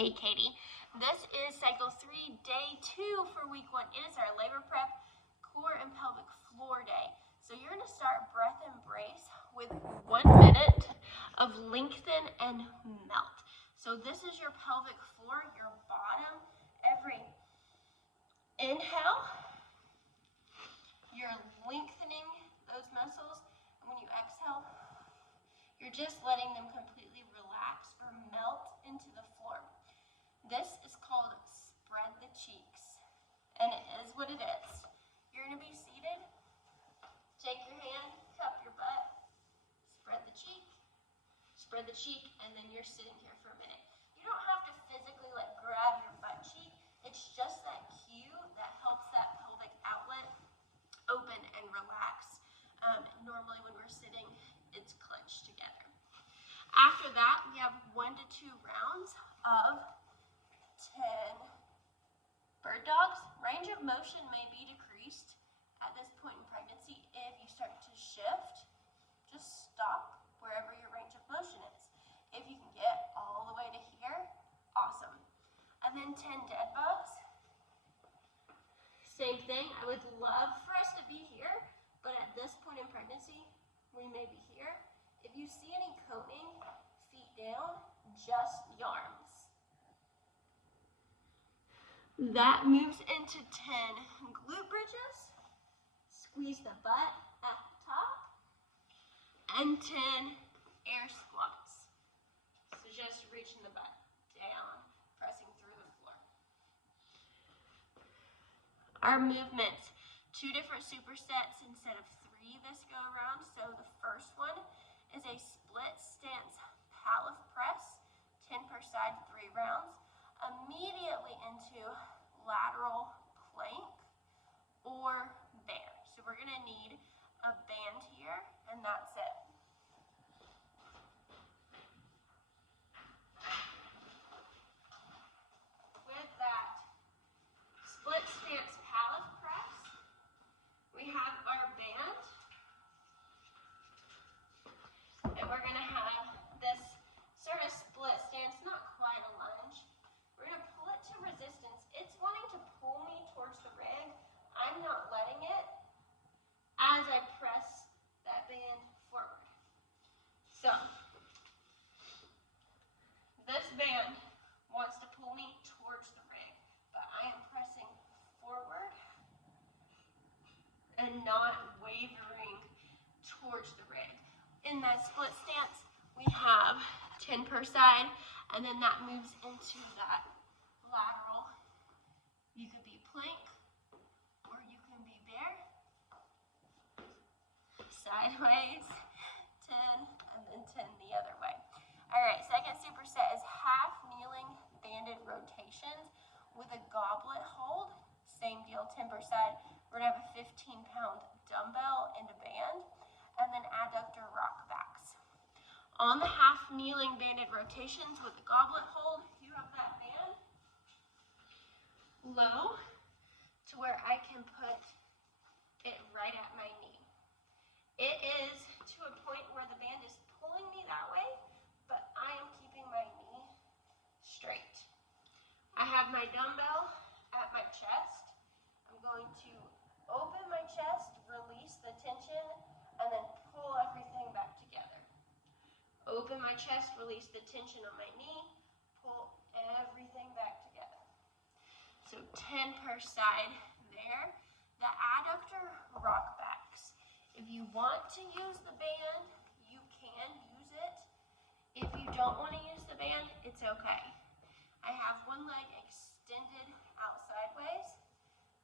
Hey Katie, this is cycle 3, day 2 for week 1. It is our labor prep, core and pelvic floor day. So you're going to start breath and brace with 1 minute of lengthen and melt. So this is your pelvic floor, your bottom. Every inhale, you're lengthening those muscles. And when you exhale, you're just letting them completely relax or melt into the floor. This is called spread the cheeks, and it is what it is. You're going to be seated. Take your hand, cup your butt, spread the cheek, and then you're sitting here for a minute. You don't have to physically grab your butt cheek. It's just that cue that helps that pelvic outlet open and relax. Normally when we're sitting, it's clenched together. After that, we have 1 to 2 rounds of 10 bird dogs. Range of motion may be decreased at this point in pregnancy. If you start to shift, just stop wherever your range of motion is. If you can get all the way to here, awesome. And then 10 dead bugs. Same thing. I would love for us to be here, but at this point in pregnancy, we may be here. If you see any coning, feet down, just the arms. That moves into 10 glute bridges. Squeeze the butt at the top. And 10 air squats. So just reaching the butt down, pressing through the floor. Our movements, 2 different supersets instead of 3 this go around. So the first one is a split stance pallet press, 10 per side, 3 rounds. Immediately into lateral plank or bear. So we're going to need a band here, and that's it. With that split stance pallet press, we have our band, and we're going to have this sort of split stance, not quite a lunge. We're going to pull it to resistance. It's wanting to pull me towards the rig. I'm not letting it as I press that band forward. So, this band wants to pull me towards the rig, but I am pressing forward and not wavering towards the rig. In that split stance, we have 10 per side, and then that moves into that lateral. You could be plank, or you can be bear. Sideways, 10, and then 10 the other way. All right, second superset is half kneeling banded rotations with a goblet hold. Same deal, 10 per side. We're gonna have a 15-pound dumbbell and a band, and then adductor rock backs. On the half kneeling banded rotations with the goblet hold, you have that band low to where I can put it right at my knee. It is to a point where the band is pulling me that way, but I am keeping my knee straight. I have my dumbbell at my chest. I'm going to open my chest, release the tension, and then pull everything back together. Open my chest, release the tension on my knee, pull everything back together. So 10 per side there. The adductor rock backs. If you want to use the band, you can use it. If you don't want to use the band, it's okay. I have one leg extended out sideways.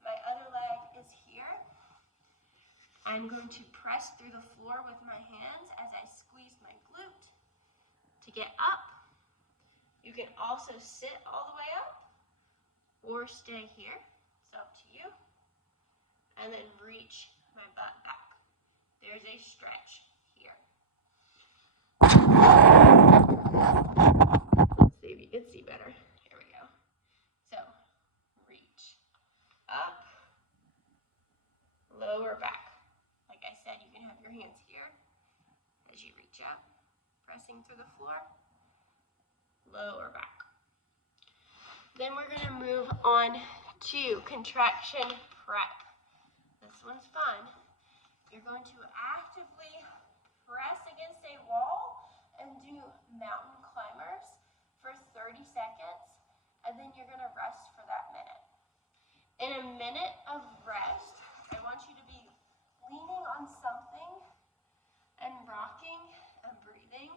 My other leg is here. I'm going to press through the floor with my hands as I squeeze my glute to get up. You can also sit all the way up or stay here. It's up to you. And then reach my butt back. There's a stretch here. Let's see if you can see better. Here we go. So, reach up, lower back. Like I said, you can have your hands here as you reach up, pressing through the floor, lower back. Then we're going to move on to contraction prep. This one's fun. You're going to actively press against a wall and do mountain climbers for 30 seconds, and then you're going to rest for that minute. In a minute of rest, I want you to be leaning on something and rocking and breathing.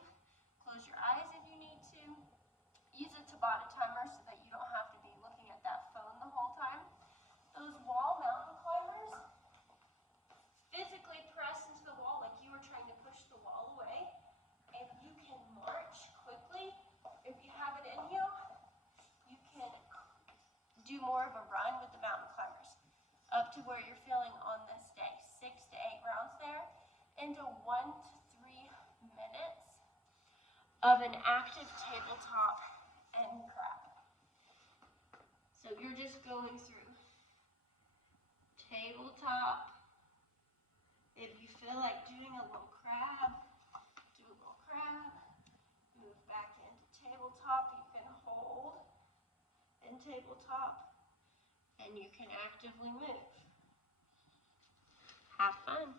Close your eyes if you need to. Use a Tabata timer so that you don't have to be looking at that phone the whole time. Those wall mountain climbers, physically press into the wall like you were trying to push the wall away, and you can march quickly. If you have it in you, you can do more of a run with the mountain climbers, up to where you're feeling on this day. 6 to 8 rounds there, into 1 to 3 minutes of an active tabletop and crab. So you're just going through tabletop. If you feel like doing a little crab, do a little crab. Move back into tabletop. You can hold in tabletop, and you can actively move. Have fun.